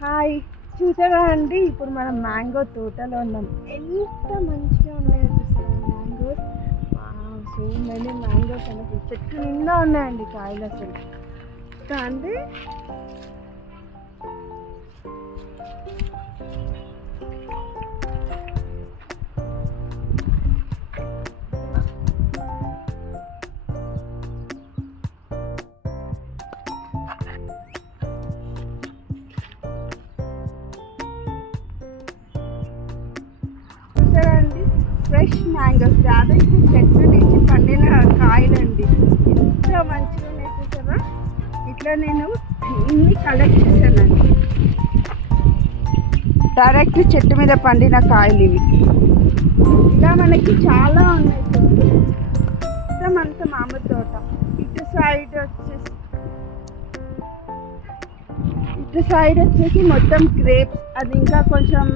Hi, చూసారా అండి? ఇప్పుడు మనం మ్యాంగో తోటలో ఉన్నాం. ఎంత మంచిగా ఉన్నాయో చూసారా మ్యాంగోస్. సో మెనీ మ్యాంగోస్ అనేది చెట్టు నిండా ఉన్నాయండి కాయలు అసలు. అంటే చూసారా అండి, ఫ్రెష్ మ్యాంగోస్ డైరెక్ట్ చెట్టు నుంచి పండిన కాయలండి. ఎంత మంచిగా ఉన్నాయి చూసారా. ఇట్లా నేను ఇన్ని కలెక్ట్ చేశానండి. డైరెక్ట్ చెట్టు మీద పండిన కాయలు ఇవి. ఇలా మనకి చాలా ఉన్నాయి చెట్లు. మొత్తం అంత మామిడి తోట. ఇటు సైడ్ వచ్చేసి మొత్తం గ్రేప్స్. అది ఇంకా కొంచెం